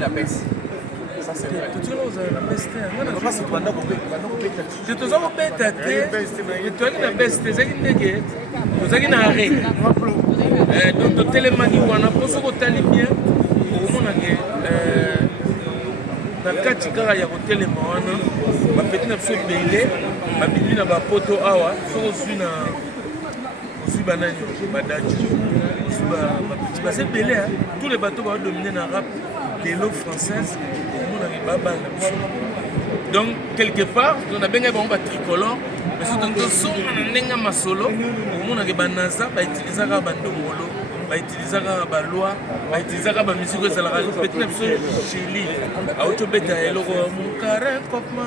la peste. Ça c'est vrai. Tu la peste. On va se prendre tu te sens bête. Tu as la peste. C'est qui n'est tu as une arrêt. Donc tellement dit on a posé au tali bien. Au moins na kati kaka ya kotelema wana bapeti na biso ebele babimi na bapoto awa soki ozwi na ozwi banani badaju ozwi bapeti baza ebele tous les bateaux baodomine na rap lelo française omonaki babanda biso donc quelque part on abengai bango batricolore mais soki tozonga na ndenge ya masolo omonaki banaza bautilisaka bandongolo bautilisaka baloi bautilisaka bamusike ezalaka peti na biso chili aotobeta eloko mokare kopma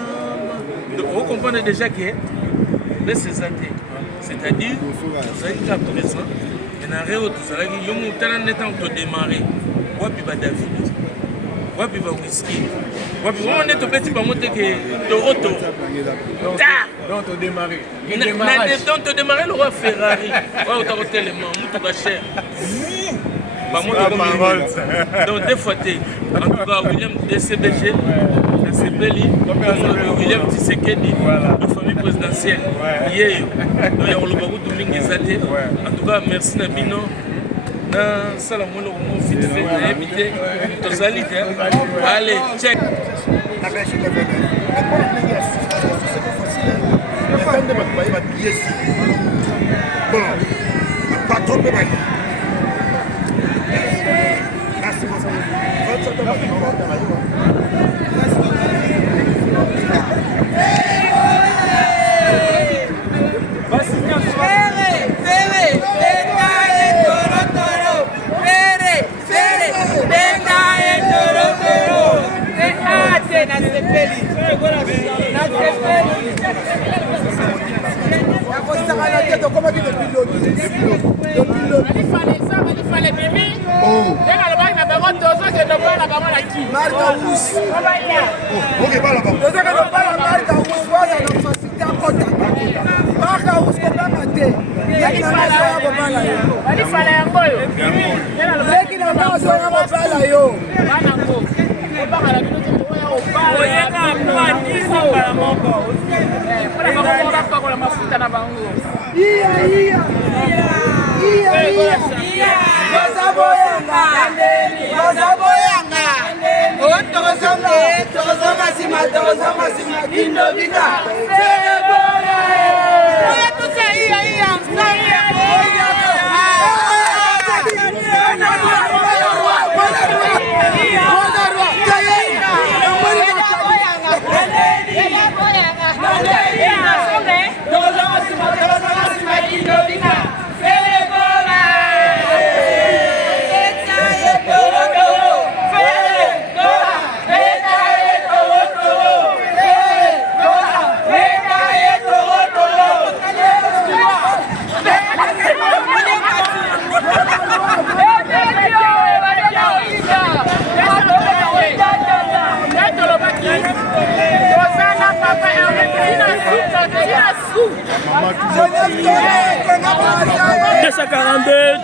on comprend déjà que bese eza te c'est-à-dire tozalaki ka présent enare oyo tozalaki yo motala ndetango todémarre wapi badavid wapi bawiski wapi vraiment nde tobeti bango te ke toroto donc todémarre donc todémarre le roi Ferrari oyo otakotelema motuka cher donc deux fois en tout cas William DCBG Nasepeli William Tshisekedi de famille présidentielle yeyo donc ya koloba kutu mingi eza te en tout cas merci na bino na sala molo mo vite fait na éviter tozali te allez check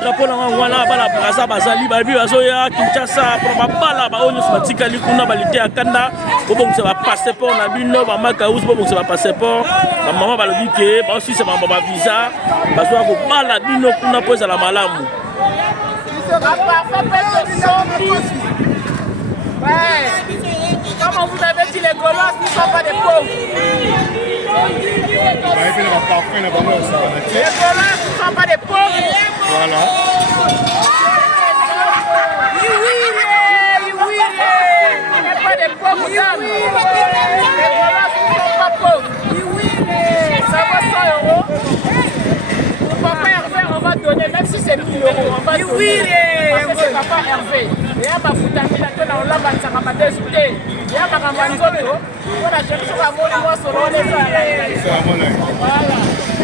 drapeau na wana bala braza bazali babi bazoya Kinshasa pour babala ba onyo batikali kuna balite ya kanda bobongisa ba passeport na bino ba makausi bobongisa ba passeport ba mama balobi ke ba aussi c'est ba visa bazoya ko bala bino kuna poza la malamu Comme vous avez dit, les Colosses ne sont pas des pauvres. Les Colosses ne sont pas des pauvres. Voilà. On n'est pas des pauvres dames. Les Colosses ne sont pas pauvres. Ça vaut 100 €. Pour Papa Hervé, on va donner, même si c'est 1 000 €, on va donner. Parce que c'est Papa Hervé. Il y a ma foutamine, on l'a battu, ça m'a désolé. Il y a ma camarade, on a cherché à mon solo,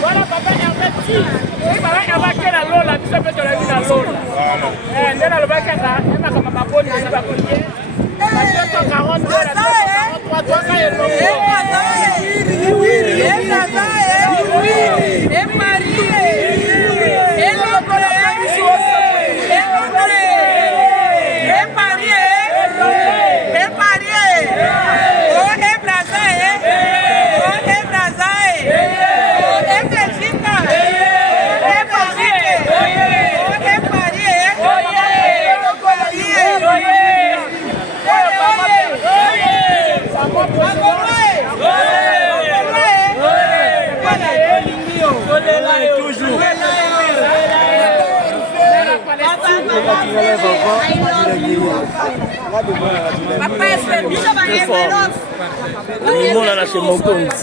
voilà, Papa Hervé, si Papa Hervé qui est la Lola, tu sais que tu l'as vu la Lola. Et là, le bac est là, il y a ma camarade, il va payer. La 242, la 243, toi, quand il est long. Et toujours. Très fort. Mimona là chez mon compte.